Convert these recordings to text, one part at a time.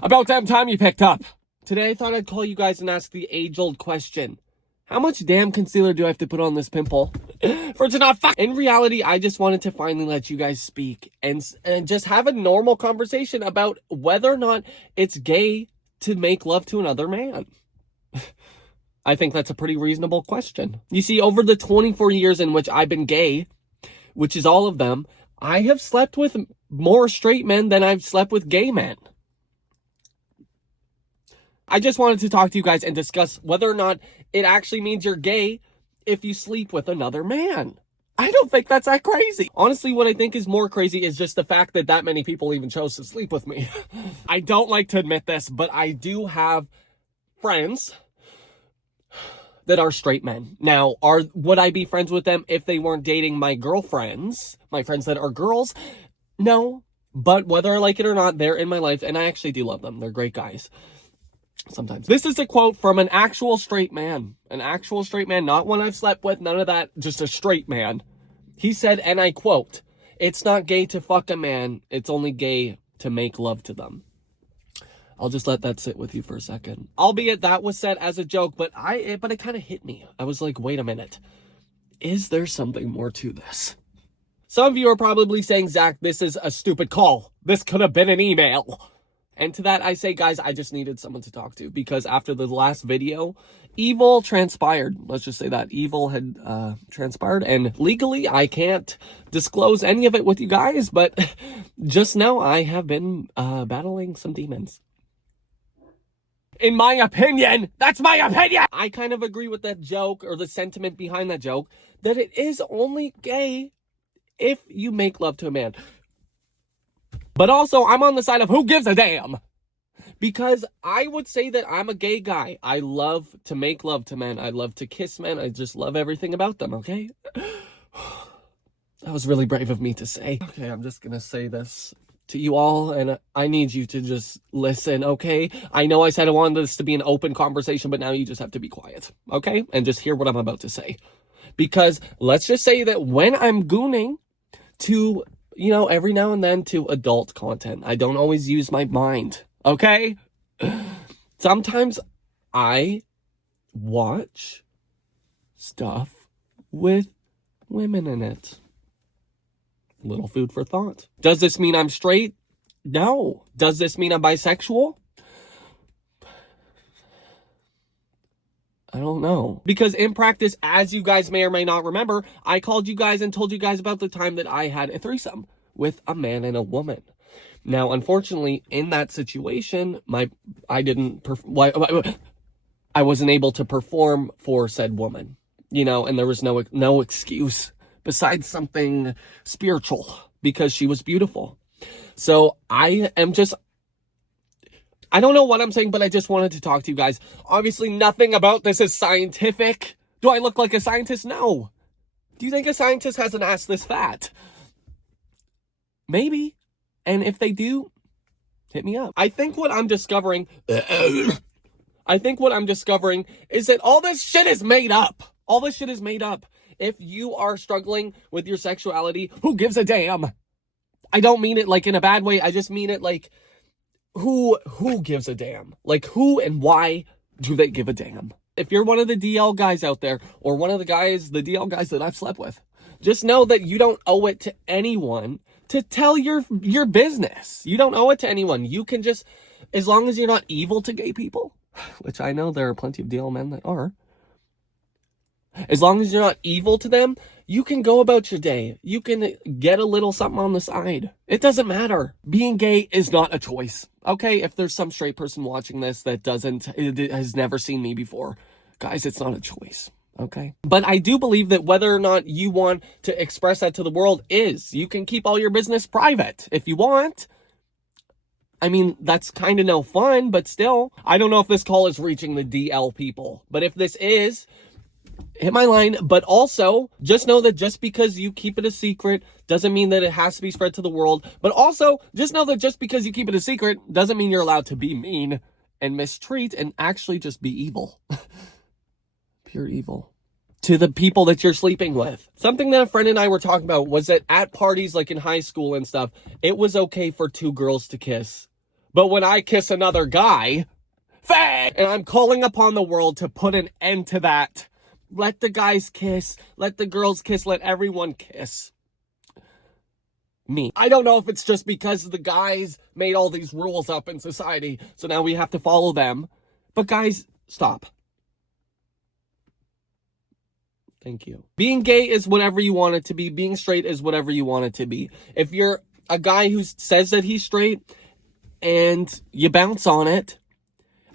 About damn time you picked up. Today I thought I'd call you guys and ask the age-old question. How much damn concealer do I have to put on this pimple for it to not fuck? In reality, I just wanted to finally let you guys speak and just have a normal conversation about whether or not it's gay to make love to another man. I think that's a pretty reasonable question. You see, over the 24 years in which I've been gay, which is all of them, I have slept with more straight men than I've slept with gay men. I just wanted to talk to you guys and discuss whether or not it actually means you're gay if you sleep with another man. I don't think that's that crazy. Honestly, what I think is more crazy is just the fact that that many people even chose to sleep with me. I don't like to admit this, but I do have friends that are straight men. Now, would I be friends with them if they weren't dating my girlfriends, my friends that are girls? No, but whether I like it or not, they're in my life, and I actually do love them. They're great guys. Sometimes. This is a quote from an actual straight man. An actual straight man, not one I've slept with, none of that, just a straight man. He said, and I quote, "It's not gay to fuck a man, it's only gay to make love to them." I'll just let that sit with you for a second. Albeit that was said as a joke, but it kind of hit me. I was like, wait a minute. Is there something more to this? Some of you are probably saying, Zach, this is a stupid call. This could have been an email. And to that, I say, guys, I just needed someone to talk to, because after the last video, evil transpired. Let's just say that evil had transpired, and legally, I can't disclose any of it with you guys, but just know I have been battling some demons. In my opinion, that's my opinion! I kind of agree with that joke, or the sentiment behind that joke, that it is only gay if you make love to a man. But also, I'm on the side of who gives a damn? Because I would say that I'm a gay guy. I love to make love to men. I love to kiss men. I just love everything about them, okay? That was really brave of me to say. Okay, I'm just gonna say this to you all, and I need you to just listen, okay? I know I said I wanted this to be an open conversation, but now you just have to be quiet, okay? And just hear what I'm about to say. Because let's just say that when I'm gooning to, you know, every now and then to adult content, I don't always use my mind, okay? Sometimes I watch stuff with women in it. Little food for thought. Does this mean I'm straight? No. Does this mean I'm bisexual? I don't know. Because in practice, as you guys may or may not remember, I called you guys and told you guys about the time that I had a threesome with a man and a woman. Now, unfortunately, in that situation, I wasn't able to perform for said woman, you know, and there was no excuse besides something spiritual, because she was beautiful. So I don't know what I'm saying, but I just wanted to talk to you guys. Obviously, nothing about this is scientific. Do I look like a scientist? No. Do you think a scientist has an ass this fat? Maybe. And if they do, hit me up. I think what I'm discovering is that all this shit is made up. All this shit is made up. If you are struggling with your sexuality, who gives a damn? I don't mean it like in a bad way. I just mean it like, who gives a damn? Like, who and why do they give a damn? If you're one of the DL guys out there, or one of the DL guys that I've slept with, just know that you don't owe it to anyone to tell your business. You don't owe it to anyone. You can just, as long as you're not evil to gay people, which I know there are plenty of DL men that are, as long as you're not evil to them, you can go about your day. You can get a little something on the side. It doesn't matter. Being gay is not a choice. Okay, if there's some straight person watching this that has never seen me before, guys, it's not a choice. Okay? But I do believe that whether or not you want to express that to the world you can keep all your business private if you want. I mean, that's kind of no fun, but still. I don't know if this call is reaching the DL people, but if this is, hit my line. But also, just know that just because you keep it a secret doesn't mean that it has to be spread to the world. But also, just know that just because you keep it a secret doesn't mean you're allowed to be mean and mistreat and actually just be evil. Pure evil. To the people that you're sleeping with. Something that a friend and I were talking about was that at parties like in high school and stuff, it was okay for two girls to kiss. But when I kiss another guy, fag! And I'm calling upon the world to put an end to that. Let the guys kiss. Let the girls kiss. Let everyone kiss. Me. I don't know if it's just because the guys made all these rules up in society, so now we have to follow them. But guys, stop. Thank you. Being gay is whatever you want it to be. Being straight is whatever you want it to be. If you're a guy who says that he's straight and you bounce on it,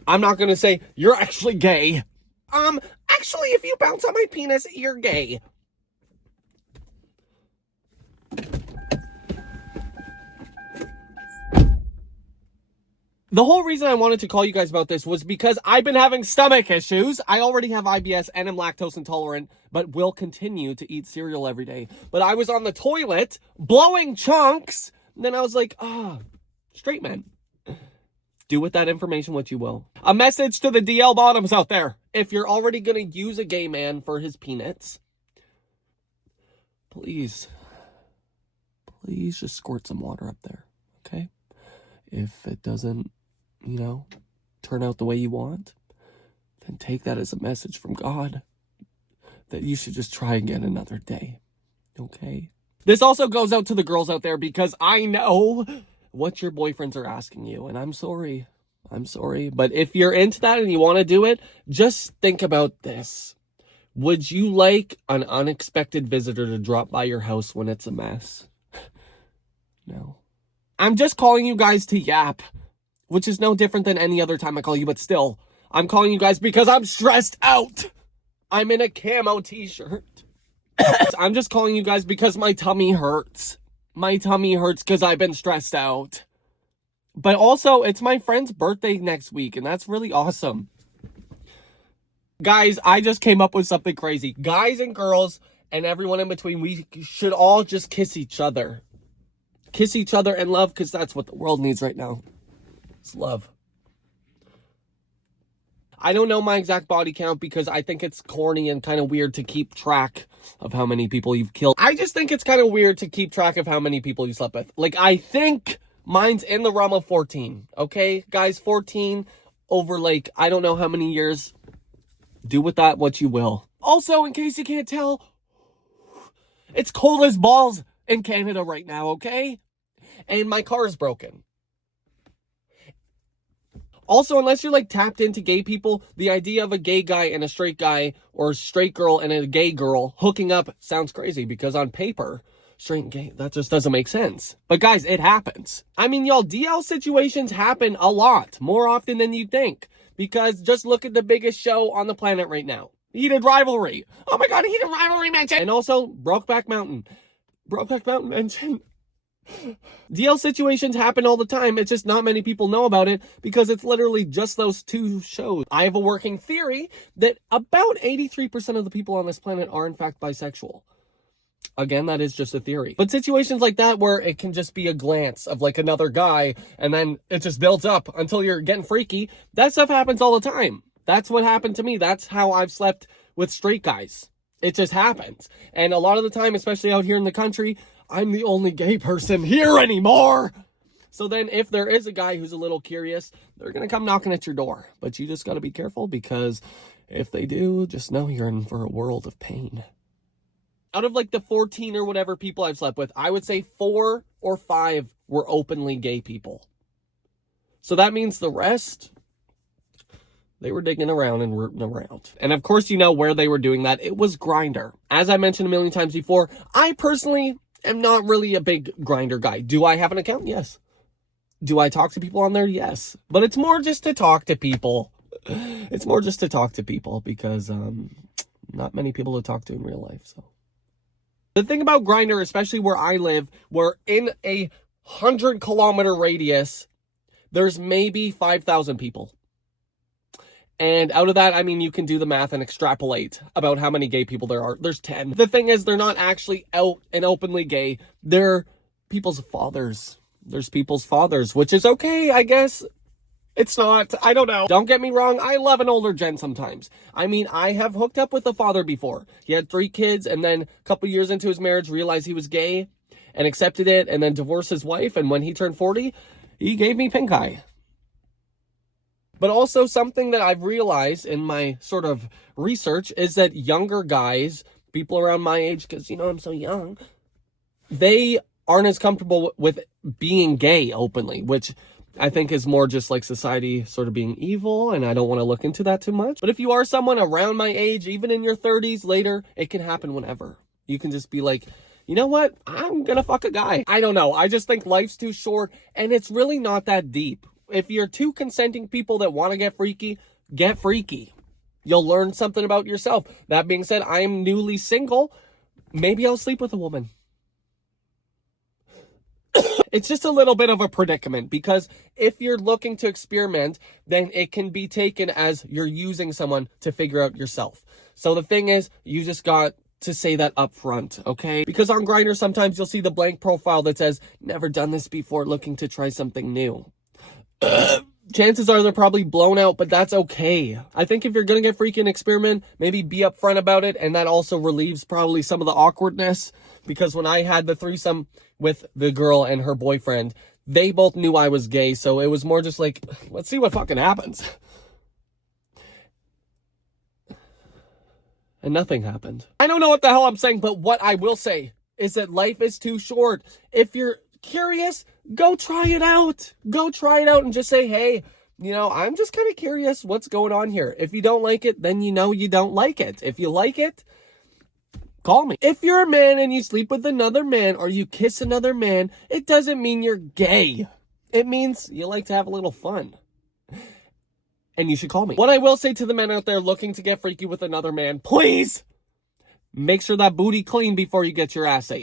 I'm not going to say, you're actually gay. Actually, if you bounce on my penis, you're gay. The whole reason I wanted to call you guys about this was because I've been having stomach issues. I already have IBS and am lactose intolerant, but will continue to eat cereal every day. But I was on the toilet, blowing chunks, and then I was like, straight men. Do with that information what you will. A message to the DL bottoms out there. If you're already going to use a gay man for his peanuts, please just squirt some water up there, okay? If it doesn't, turn out the way you want, then take that as a message from God that you should just try again another day, okay? This also goes out to the girls out there because I know what your boyfriends are asking you, and I'm sorry. But if you're into that and you want to do it, just think about this. Would you like an unexpected visitor to drop by your house when it's a mess? No. I'm just calling you guys to yap, which is no different than any other time I call you, but still, I'm calling you guys because I'm stressed out. I'm in a camo t-shirt. I'm just calling you guys because my tummy hurts. My tummy hurts because I've been stressed out. But also, it's my friend's birthday next week, and that's really awesome. Guys, I just came up with something crazy. Guys and girls and everyone in between, we should all just kiss each other. Kiss each other and love, because that's what the world needs right now. It's love. I don't know my exact body count because I think it's corny and kind of weird to keep track of how many people you've killed. I just think it's kind of weird to keep track of how many people you slept with. Like, I think mine's in the realm of 14. Okay, guys, 14 over, like, I don't know how many years. Do with that what you will. Also, in case you can't tell, it's cold as balls in Canada right now, okay? And my car is broken. Also, unless you're like tapped into gay people, the idea of a gay guy and a straight guy, or a straight girl and a gay girl hooking up sounds crazy, because on paper, straight and gay, that just doesn't make sense. But guys, it happens. I mean, y'all, DL situations happen a lot, more often than you think, because just look at the biggest show on the planet right now. Heated Rivalry. Oh my god, Heated Rivalry mention. And also, Brokeback Mountain. Brokeback Mountain mention. DL situations happen all the time. It's just not many people know about it because it's literally just those two shows. I have a working theory that about 83% of the people on this planet are in fact bisexual. Again, that is just a theory. But situations like that where it can just be a glance of like another guy and then it just builds up until you're getting freaky, that stuff happens all the time. That's what happened to me. That's how I've slept with straight guys. It just happens. And a lot of the time, especially out here in the country, I'm the only gay person here anymore. So then if there is a guy who's a little curious, they're going to come knocking at your door. But you just got to be careful, because if they do, just know you're in for a world of pain. Out of like the 14 or whatever people I've slept with, I would say 4 or 5 were openly gay people. So that means the rest, they were digging around and rooting around. And of course, you know where they were doing that. It was Grindr. As I mentioned a million times before, I personally am not really a big Grindr guy. Do I have an account? Yes. Do I talk to people on there? Yes. But it's more just to talk to people. It's more just to talk to people because not many people to talk to in real life. So the thing about Grindr, especially where I live, we're in a 100-kilometer radius, there's maybe 5,000 people. And out of that, I mean, you can do the math and extrapolate about how many gay people there are. There's 10. The thing is, they're not actually out and openly gay. They're people's fathers. There's people's fathers, which is okay, I guess. It's not. I don't know. Don't get me wrong. I love an older gen sometimes. I mean, I have hooked up with a father before. He had 3 kids, and then a couple years into his marriage, realized he was gay and accepted it, and then divorced his wife. And when he turned 40, he gave me pink eye. But also something that I've realized in my sort of research is that younger guys, people around my age, because, you know, I'm so young, they aren't as comfortable with being gay openly, which I think is more just like society sort of being evil, and I don't want to look into that too much. But if you are someone around my age, even in your 30s, later, it can happen whenever. You can just be like, you know what? I'm gonna fuck a guy. I don't know. I just think life's too short, and it's really not that deep. If you're two consenting people that want to get freaky, get freaky. You'll learn something about yourself. That being said, I am newly single. Maybe I'll sleep with a woman. It's just a little bit of a predicament, because if you're looking to experiment, then it can be taken as you're using someone to figure out yourself. So the thing is, you just got to say that up front, okay? Because on Grindr, sometimes you'll see the blank profile that says, never done this before, looking to try something new. Chances are they're probably blown out, but that's okay. I think if you're gonna get freaky and experiment, maybe be upfront about it, and that also relieves probably some of the awkwardness, because when I had the threesome with the girl and her boyfriend, they both knew I was gay, so it was more just like, let's see what fucking happens. And nothing happened. I don't know what the hell I'm saying, but what I will say is that life is too short. If you're curious, go try it out. Go try it out and just say, hey, you know, I'm just kind of curious what's going on here. If you don't like it, then you know you don't like it. If you like it, call me. If you're a man and you sleep with another man or you kiss another man, it doesn't mean you're gay. It means you like to have a little fun. And you should call me. What I will say to the men out there looking to get freaky with another man, please make sure that booty clean before you get your ass ate.